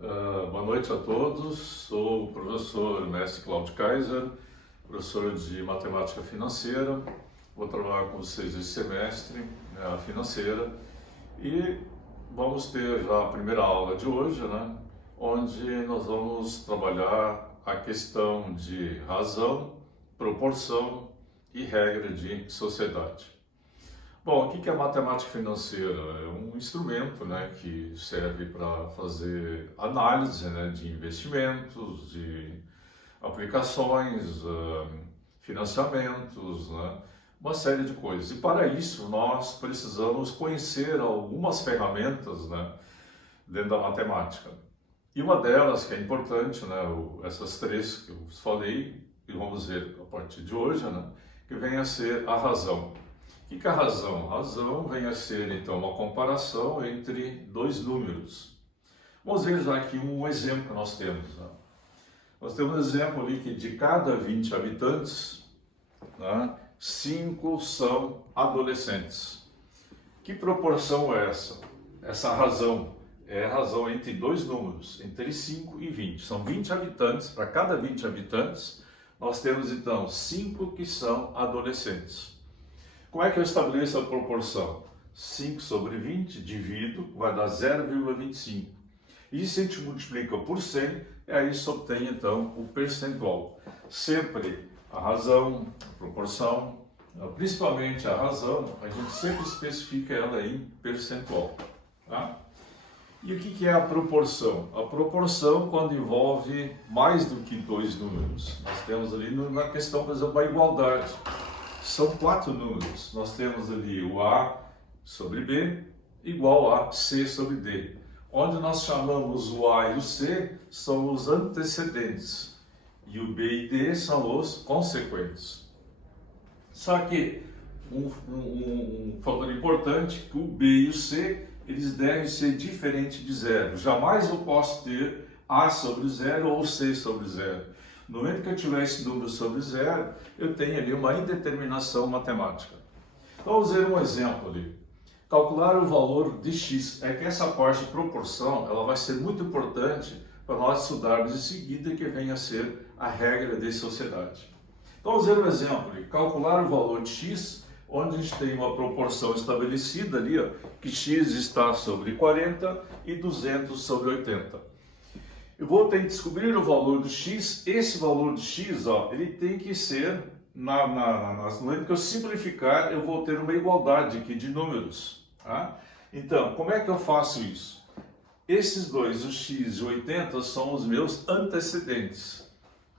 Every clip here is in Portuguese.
Boa noite a todos. Sou o professor Mestre Cláudio Kaiser, professor de Matemática Financeira. Vou trabalhar com vocês esse semestre, a financeira, e vamos ter já a primeira aula de hoje, onde nós vamos trabalhar a questão de razão, proporção e regra de sociedade. Bom, o que é a matemática financeira? É um instrumento, que serve para fazer análise, de investimentos, de aplicações, financiamentos, uma série de coisas. E para isso nós precisamos conhecer algumas ferramentas, dentro da matemática. E uma delas, que é importante, essas três que eu falei, e vamos ver a partir de hoje, que vem a ser a razão. O que é a razão? A razão vem a ser, então, uma comparação entre dois números. Vamos ver já aqui um exemplo que nós temos. Nós temos um exemplo ali que de cada 20 habitantes, 5 são adolescentes. Que proporção é essa? Essa razão é a razão entre dois números, entre 5 e 20. São 20 habitantes, para cada 20 habitantes, nós temos, então, 5 que são adolescentes. Como é que eu estabeleço a proporção? 5 sobre 20 divido, vai dar 0,25. E se a gente multiplica por 100, aí se obtém então o percentual. Sempre a razão, a proporção, principalmente a razão, a gente sempre especifica ela em percentual. Tá? E o que é a proporção? A proporção, quando envolve mais do que dois números. Nós temos ali na questão, por exemplo, a igualdade. São 4 números. Nós temos ali o A sobre B igual a C sobre D. Onde nós chamamos o A e o C são os antecedentes. E o B e D são os consequentes. Só que um fator importante, que o B e o C, eles devem ser diferentes de zero. Jamais eu posso ter A sobre zero ou C sobre zero. No momento que eu tiver esse número sobre zero, eu tenho ali uma indeterminação matemática. Então, vamos ver um exemplo ali. Calcular o valor de x. É que essa parte de proporção, ela vai ser muito importante para nós estudarmos em seguida, que vem a ser a regra de sociedade. Então, vamos ver um exemplo ali. Calcular o valor de x, onde a gente tem uma proporção estabelecida ali, que x está sobre 40 e 200 sobre 80. Eu vou ter que descobrir o valor do x. Esse valor de x, ele tem que ser, no momento que eu simplificar, eu vou ter uma igualdade aqui de números. Tá? Então, como é que eu faço isso? Esses dois, o x e o 80, são os meus antecedentes.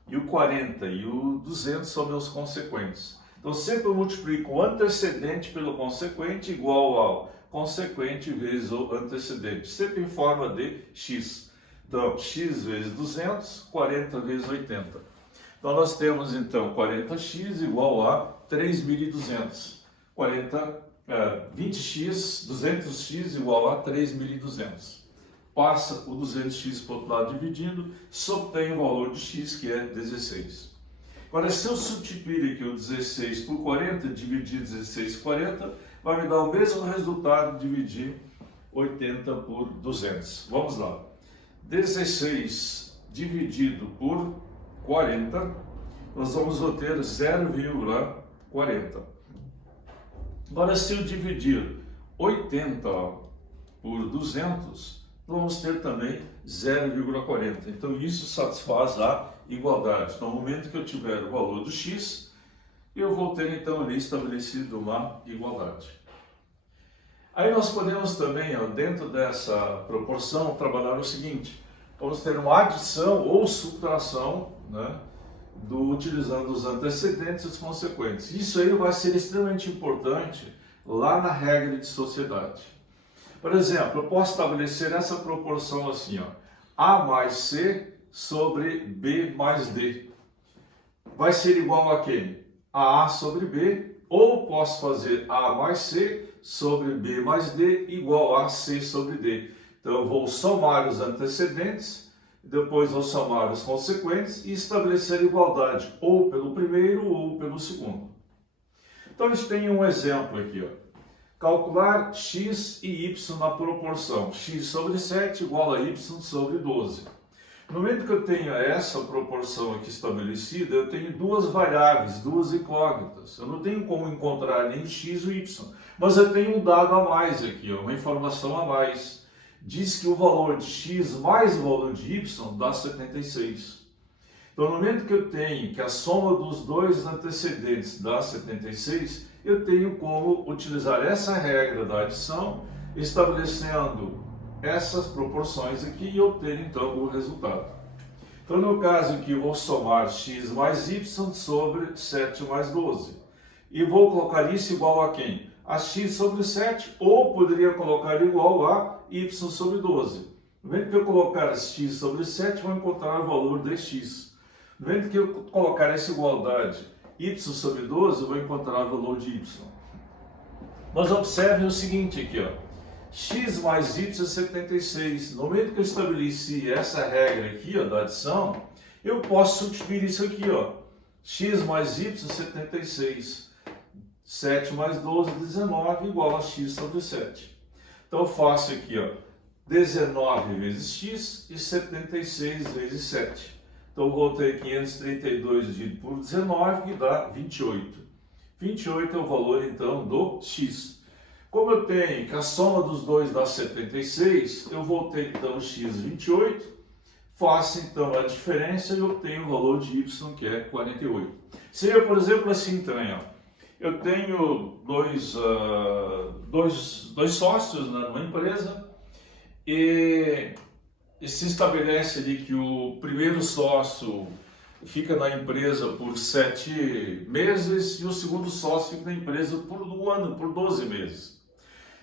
E o 40 e o 200 são meus consequentes. Então, sempre eu multiplico o antecedente pelo consequente igual ao consequente vezes o antecedente, sempre em forma de x. Então, x vezes 200, 40 vezes 80. Então, nós temos, então, 40x igual a 3.200. 20x, 200x igual a 3.200. Passa o 200x para o outro lado dividindo, só tem o valor de x, que é 16. Agora, se eu substituir aqui o 16 por 40, dividir 16 por 40, vai me dar o mesmo resultado, dividir 80 por 200. Vamos lá. 16 dividido por 40, nós vamos obter 0,40. Agora, se eu dividir 80 por 200, vamos ter também 0,40. Então, isso satisfaz a igualdade. Então, no momento que eu tiver o valor do x, eu vou ter, então, ali estabelecido uma igualdade. Aí nós podemos também, dentro dessa proporção, trabalhar o seguinte: vamos ter uma adição ou subtração, utilizando os antecedentes e os consequentes. Isso aí vai ser extremamente importante lá na regra de sociedade. Por exemplo, eu posso estabelecer essa proporção assim, A mais C sobre B mais D. Vai ser igual a quem? A A sobre B, ou posso fazer A mais C sobre B mais D igual a C sobre D. Então, eu vou somar os antecedentes, depois vou somar os consequentes e estabelecer igualdade, ou pelo primeiro ou pelo segundo. Então, a gente tem um exemplo aqui. Calcular x e y na proporção x sobre 7 igual a y sobre 12. No momento que eu tenho essa proporção aqui estabelecida, eu tenho duas variáveis, duas incógnitas. Eu não tenho como encontrar nem x ou y, mas eu tenho um dado a mais aqui, uma informação a mais. Diz que o valor de x mais o valor de y dá 76. Então, no momento que eu tenho que a soma dos dois antecedentes dá 76, eu tenho como utilizar essa regra da adição, estabelecendo essas proporções aqui e obter então o resultado. Então, no caso aqui, eu vou somar x mais y sobre 7 mais 12. E vou colocar isso igual a quem? A x sobre 7, ou poderia colocar igual a y sobre 12. No momento que eu colocar x sobre 7, vou encontrar o valor de x. No momento que eu colocar essa igualdade y sobre 12, eu vou encontrar o valor de y. Mas observem o seguinte aqui, ó. X mais y é 76. No momento que eu estabeleci essa regra aqui, ó, da adição, eu posso substituir isso aqui, ó. X mais y é 76. 7 mais 12, 19, igual a x sobre 7. Então eu faço aqui, ó, 19 vezes x e 76 vezes 7. Então eu vou ter 532 dividido por 19, que dá 28. 28 é o valor, então, do x. Como eu tenho que a soma dos dois dá 76, eu vou ter, então, x 28. Faço, então, a diferença e obtenho o valor de y, que é 48. Seria, por exemplo, assim também, ó. Eu tenho dois sócios, né, numa empresa e se estabelece ali que o primeiro sócio fica na empresa por 7 meses e o segundo sócio fica na empresa por um ano, por 12 meses.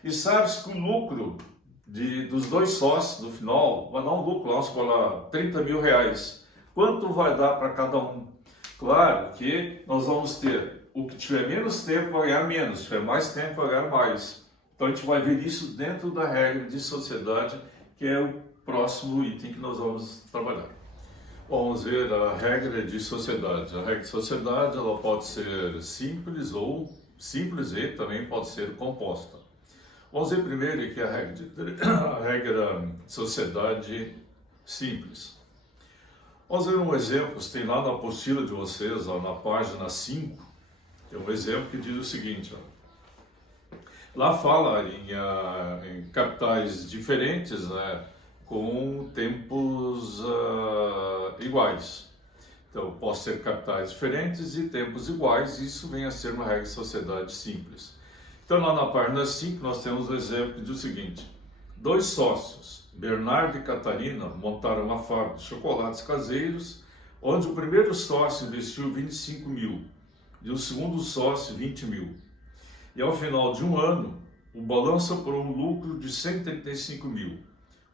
E sabe-se que o lucro dos dois sócios no final vai dar um lucro, vamos falar, 30 mil reais. Quanto vai dar para cada um? Claro que nós vamos ter o que tiver menos tempo vai ganhar menos, se tiver mais tempo vai ganhar mais. Então a gente vai ver isso dentro da regra de sociedade, que é o próximo item que nós vamos trabalhar. Vamos ver a regra de sociedade. A regra de sociedade ela pode ser simples e também pode ser composta. Vamos ver primeiro aqui a regra de sociedade simples. Vamos ver um exemplo, tem lá na apostila de vocês, ó, na página 5, tem um exemplo que diz o seguinte, ó. Lá fala em capitais diferentes, né, com tempos iguais. Então, posso ter capitais diferentes e tempos iguais, isso vem a ser uma regra de sociedade simples. Então, lá na página 5, nós temos o exemplo que diz o seguinte: dois sócios, Bernardo e Catarina, montaram uma fábrica de chocolates caseiros, onde o primeiro sócio investiu 25 mil e o segundo sócio 20 mil. E ao final de um ano, o balanço apurou um lucro de 135 mil.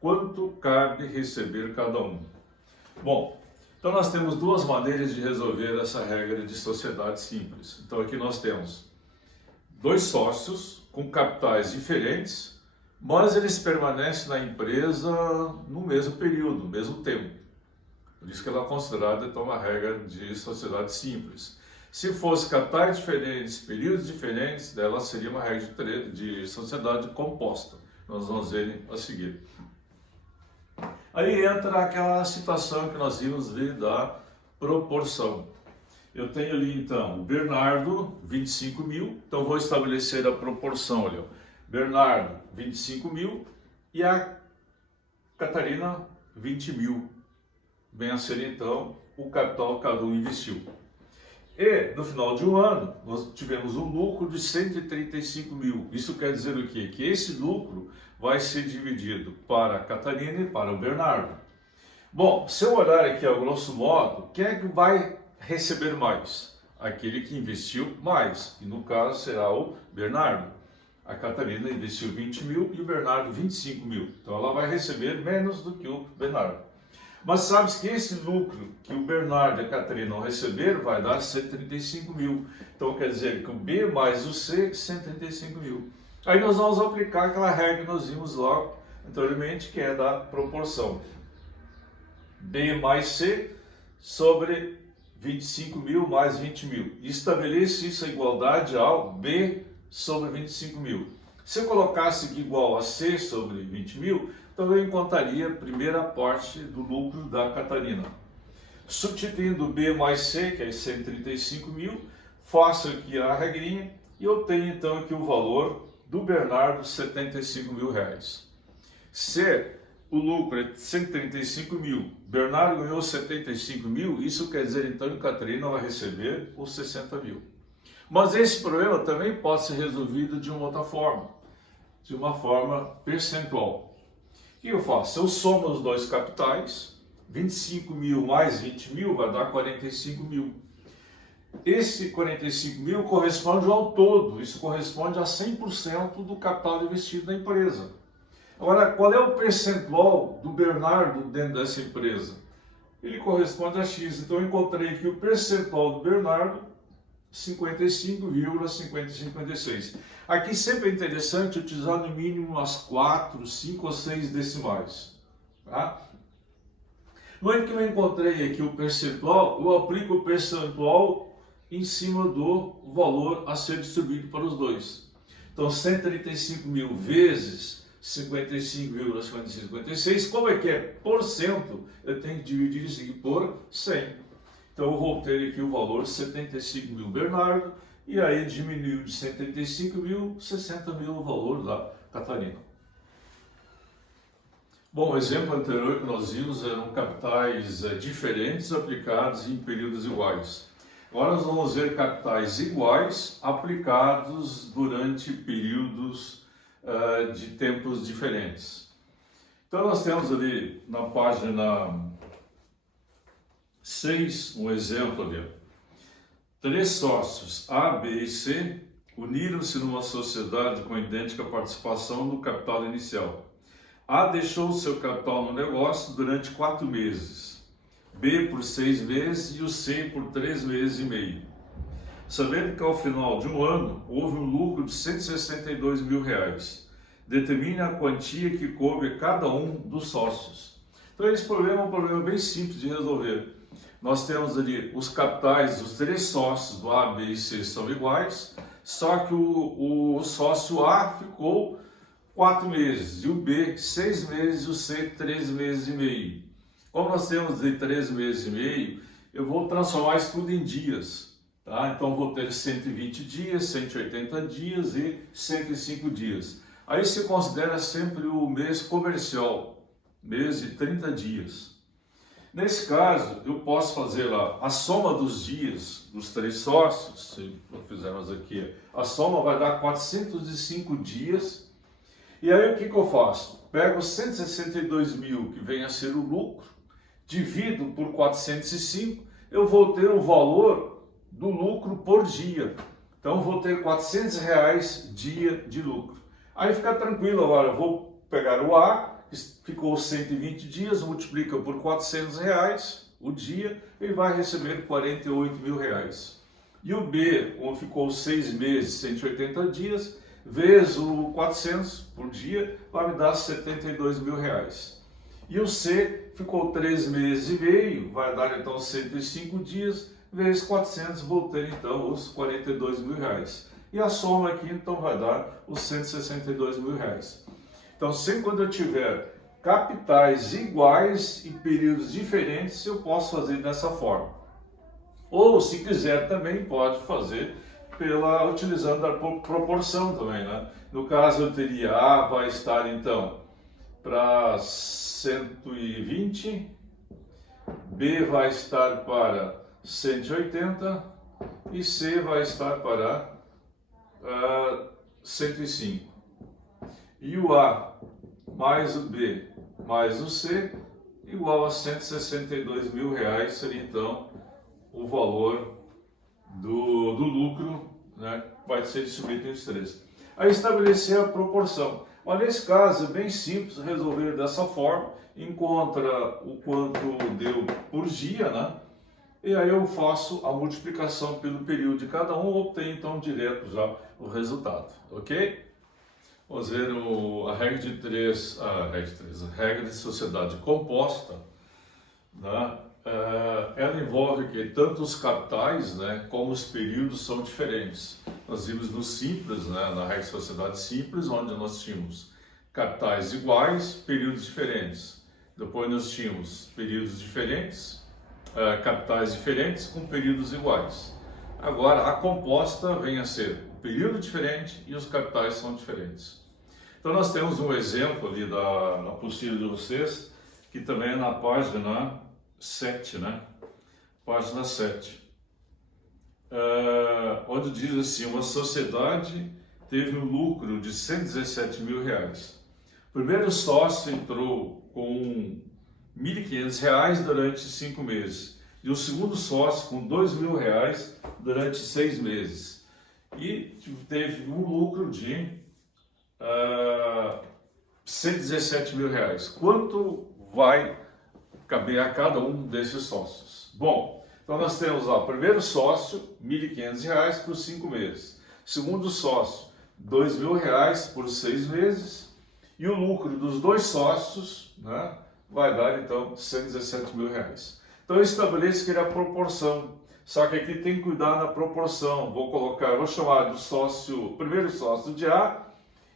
Quanto cabe receber cada um? Bom, então nós temos duas maneiras de resolver essa regra de sociedade simples. Então aqui nós temos dois sócios com capitais diferentes, mas eles permanecem na empresa no mesmo período, no mesmo tempo. Por isso que ela é considerada então uma regra de sociedade simples. Se fosse capitais diferentes, períodos diferentes, dela seria uma regra de sociedade composta. Nós vamos ver a seguir. Aí entra aquela situação que nós vimos ver da proporção. Eu tenho ali então o Bernardo, 25 mil, então vou estabelecer a proporção ali, ó. Bernardo, 25 mil e a Catarina, 20 mil. Vem a ser então o capital que cada um investiu. E no final de um ano, nós tivemos um lucro de 135 mil. Isso quer dizer o quê? Que esse lucro vai ser dividido para a Catarina e para o Bernardo. Bom, se eu olhar aqui a grosso modo, quem é que vai receber mais? Aquele que investiu mais, e no caso será o Bernardo. A Catarina investiu 20 mil e o Bernardo 25 mil. Então ela vai receber menos do que o Bernardo. Mas sabes que esse lucro que o Bernardo e a Catarina vão receber vai dar 135 mil. Então quer dizer que o B mais o C, 135 mil. Aí nós vamos aplicar aquela regra que nós vimos lá anteriormente, que é da proporção. B mais C sobre 25 mil mais 20 mil. Estabeleça isso a igualdade ao B sobre 25 mil. Se eu colocasse aqui igual a C sobre 20 mil, então eu encontraria a primeira parte do lucro da Catarina. Substituindo B mais C, que é 135 mil, faço aqui a regrinha e eu tenho então aqui o valor do Bernardo, 75 mil reais. Se o lucro é 135 mil, Bernardo ganhou 75 mil, isso quer dizer então que a Catarina vai receber os 60 mil. Mas esse problema também pode ser resolvido de uma outra forma, de uma forma percentual. O que eu faço? Eu somo os dois capitais, 25 mil mais 20 mil vai dar 45 mil. Esse 45 mil corresponde ao todo, isso corresponde a 100% do capital investido na empresa. Agora, qual é o percentual do Bernardo dentro dessa empresa? Ele corresponde a X, então eu encontrei aqui o percentual do Bernardo, 55,56. Aqui sempre é interessante utilizar no mínimo umas 4, 5 ou 6 decimais. Tá? No momento que eu encontrei aqui o percentual, eu aplico o percentual em cima do valor a ser distribuído para os dois. Então, 135 mil vezes 55,56, como é que é por cento? Eu tenho que dividir isso aqui por 100. Então, eu vou ter aqui o valor 75 mil Bernardo, e aí diminuiu de 135 mil, 60 mil o valor da Catarina. Bom, o exemplo anterior que nós vimos eram capitais diferentes aplicados em períodos iguais. Agora nós vamos ver capitais iguais aplicados durante períodos de tempos diferentes. Então nós temos ali na página 6 um exemplo ali. 3 sócios, A, B e C, uniram-se numa sociedade com idêntica participação no capital inicial. A deixou seu capital no negócio durante 4 meses, B por 6 meses e o C por 3 meses e meio. Sabendo que ao final de um ano houve um lucro de 162 mil reais, determine a quantia que coube a cada um dos sócios. Então esse problema é um problema bem simples de resolver. Nós temos ali os capitais dos 3 sócios do A, B e C são iguais, só que o sócio A ficou 4 meses, e o B 6 meses e o C 3 meses e meio. Como nós temos de 3 meses e meio, eu vou transformar isso tudo em dias. Tá? Então vou ter 120 dias, 180 dias e 105 dias. Aí se considera sempre o mês comercial, mês de 30 dias. Nesse caso, eu posso fazer lá a soma dos dias dos 3 sócios, se fizermos aqui, a soma vai dar 405 dias. E aí o que eu faço? Pego 162 mil, que vem a ser o lucro, divido por 405, eu vou ter o valor do lucro por dia. Então vou ter 400 reais dia de lucro. Aí fica tranquilo agora, eu vou pegar o A, que ficou 120 dias, multiplica por 400 reais o dia, e vai receber 48 mil reais. E o B, como ficou 6 meses, 180 dias, vezes o 400 por dia, vai me dar 72 mil reais. E o C ficou 3 meses e meio, vai dar então 105 dias, vezes 400, vou ter então os 42 mil reais. E a soma aqui então vai dar os 162 mil reais. Então sempre quando eu tiver capitais iguais em períodos diferentes, eu posso fazer dessa forma. Ou se quiser também pode fazer utilizando a proporção também, né? No caso eu teria A vai estar então para 120, B vai estar para 180 e C vai estar para 105. E o A mais o B mais o C igual a 162 mil reais seria então o valor do lucro, né, vai ser distribuído entre os 3. Aí estabelecer a proporção. Mas nesse caso é bem simples resolver dessa forma, encontra o quanto deu por dia, né? E aí eu faço a multiplicação pelo período de cada um, obtenho então direto já o resultado, ok? Vamos ver a regra de 3, a regra de sociedade composta, né? ela envolve que tanto os capitais, né, como os períodos são diferentes. Nós vimos no Simples, né, na regra de sociedade simples, onde nós tínhamos capitais iguais, períodos diferentes. Depois nós tínhamos períodos diferentes, capitais diferentes com períodos iguais. Agora, a composta vem a ser um período diferente e os capitais são diferentes. Então, nós temos um exemplo ali na apostila de vocês, que também é na página 7, né? Página 7. Onde diz assim, uma sociedade teve um lucro de R$117 mil. O primeiro sócio entrou com R$1.500 durante 5 meses. E o segundo sócio com R$2.000 durante 6 meses. E teve um lucro de R$117 mil. Quanto vai caber a cada um desses sócios? Bom, então nós temos lá, o primeiro sócio, R$1.500 por 5 meses. Segundo sócio, R$2.000 por 6 meses. E o lucro dos dois sócios, né, vai dar então R$117 mil. Então eu estabeleço que ele é a proporção. Só que aqui tem que cuidar na proporção. Vou chamar do sócio, primeiro sócio de A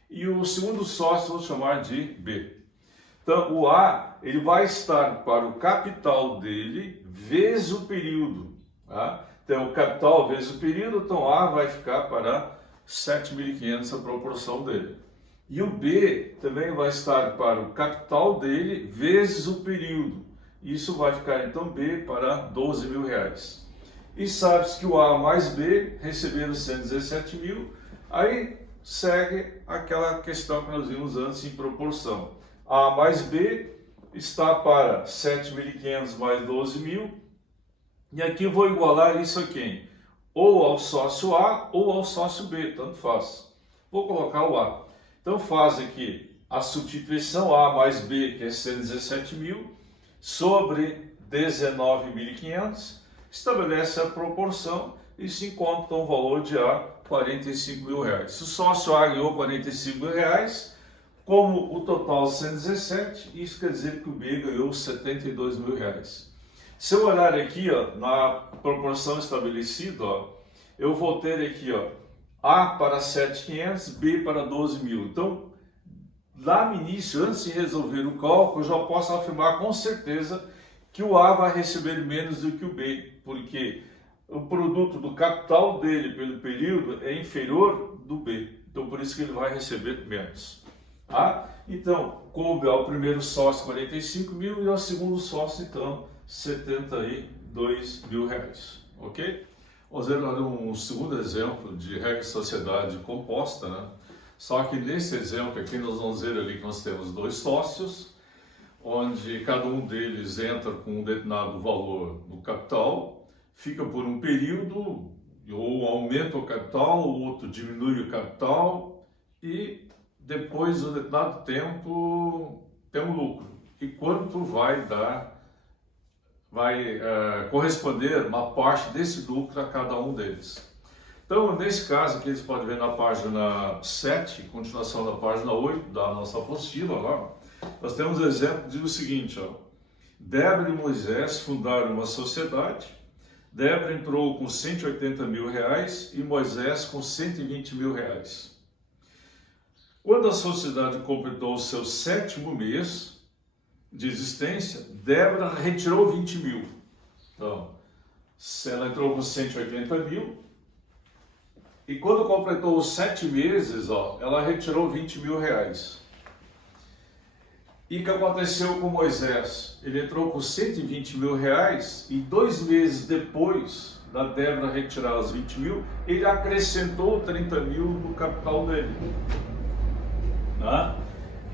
e o segundo sócio vou chamar de B. Então o A ele vai estar para o capital dele vezes o período. Tá? Então o capital vezes o período, então A vai ficar para 7.500 a proporção dele. E o B também vai estar para o capital dele vezes o período. Isso vai ficar então B para R$12 mil. E sabe-se que o A mais B receberam 117 mil, aí segue aquela questão que nós vimos antes em proporção. A mais B está para 7.500 mais 12 mil, e aqui eu vou igualar isso a quem? Ou ao sócio A ou ao sócio B, tanto faz. Vou colocar o A. Então faz aqui a substituição A mais B, que é 117 mil, sobre 19.500, estabelece a proporção e se encontra um valor de A, R$45 mil. Se o sócio A ganhou R$45 mil, como o total 117, isso quer dizer que o B ganhou R$72 mil. Se eu olhar aqui, ó, na proporção estabelecida, ó, eu vou ter aqui, ó, A para 7.500, B para 12 mil. Então, lá no início, antes de resolver o cálculo, eu já posso afirmar com certeza que o A vai receber menos do que o B, porque o produto do capital dele pelo período é inferior do B. Então, por isso que ele vai receber menos. Tá? Então, coube ao primeiro sócio 45 mil e ao segundo sócio, então, 72 mil reais. Ok? Vamos ver agora um segundo exemplo de regra de sociedade composta, né? Só que nesse exemplo aqui nós vamos ver ali que nós temos dois sócios, onde cada um deles entra com um determinado valor no capital, fica por um período, ou aumenta o capital, o outro diminui o capital, e depois de um determinado tempo tem um lucro. E quanto vai dar, corresponder uma parte desse lucro a cada um deles. Então, nesse caso aqui, eles podem ver na página 7, continuação da página 8 da nossa apostila, lá, nós temos um exemplo que diz o seguinte, ó, Débora e Moisés fundaram uma sociedade, Débora entrou com 180 mil reais e Moisés com 120 mil reais. Quando a sociedade completou o seu 7º mês de existência, Débora retirou 20 mil. Então, ela entrou com 180 mil e quando completou os 7 meses, ó, ela retirou 20 mil reais. E o que aconteceu com Moisés? Ele entrou com 120 mil reais e 2 meses depois da Débora retirar os 20 mil, ele acrescentou 30 mil no capital dele. Né?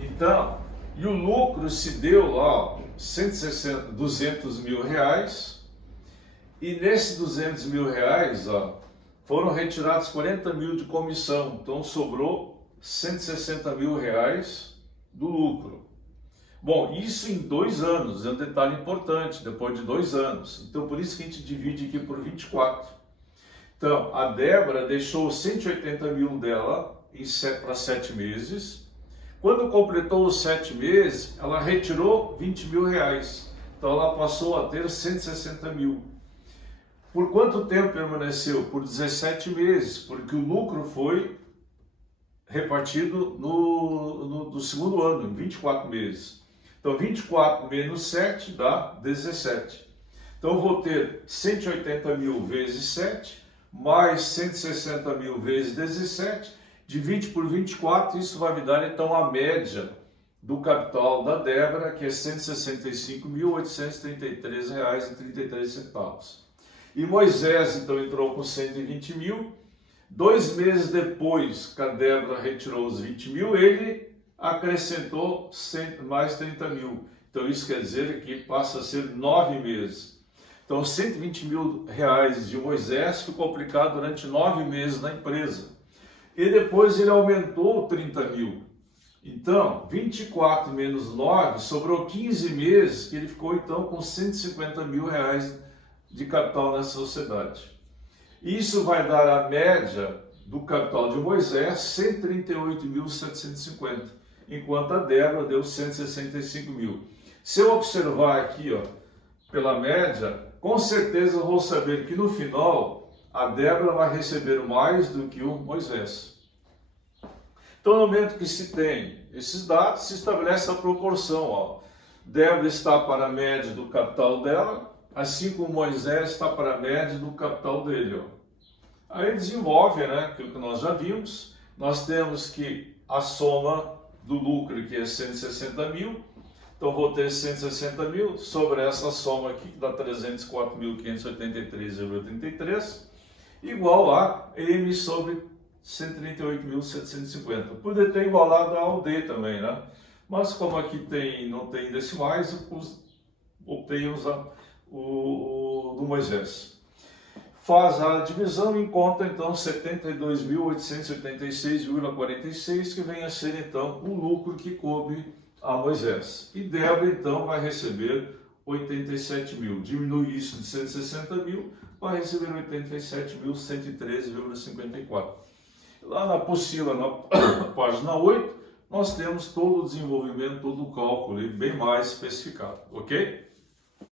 Então, e o lucro se deu lá, 200 mil reais, e nesses 200 mil reais, ó, foram retirados 40 mil de comissão, então sobrou 160 mil reais do lucro. Bom, isso em 2 anos, é um detalhe importante, depois de 2 anos. Então, por isso que a gente divide aqui por 24. Então, a Débora deixou 180 mil dela para 7 meses. Quando completou os 7 meses, ela retirou 20 mil reais. Então ela passou a ter 160 mil. Por quanto tempo permaneceu? Por 17 meses, porque o lucro foi repartido no segundo ano, em 24 meses. Então 24 menos 7 dá 17. Então eu vou ter 180 mil vezes 7, mais 160 mil vezes 17, divide por 24, isso vai me dar então a média do capital da Débora, que é R$ 165.833,33. E Moisés então entrou com 120 mil. 2 meses depois que a Débora retirou os 20 mil, ele acrescentou mais 30 mil. Então isso quer dizer que passa a ser 9 meses. Então, 120 mil reais de Moisés ficou aplicado durante 9 meses na empresa. E depois ele aumentou 30 mil. Então, 24 menos 9, sobrou 15 meses, que ele ficou então com 150 mil reais de capital nessa sociedade. Isso vai dar a média do capital de Moisés, 138.750, enquanto a Débora deu 165 mil. Se eu observar aqui, ó, pela média, com certeza eu vou saber que no final a Débora vai receber mais do que o Moisés. Então, no momento que se tem esses dados, se estabelece a proporção. Ó. Débora está para a média do capital dela, assim como Moisés está para a média do capital dele. Ó. Aí desenvolve, né, aquilo que nós já vimos. Nós temos que a soma do lucro, que é 160 mil, então vou ter 160 mil sobre essa soma aqui, que dá 304.583,83, igual a M sobre 138.750. Poderia ter igualado ao D também, né? Mas como aqui não tem decimais, eu optei usar o do Moisés. Faz a divisão e encontra então 72.886,46, que vem a ser então o lucro que coube a Moisés. E Débora então vai receber 87 mil. Diminui isso de 160 mil, vai receber 87.113,54. Lá na apostila, na página 8, nós temos todo o desenvolvimento, todo o cálculo, bem mais especificado, ok?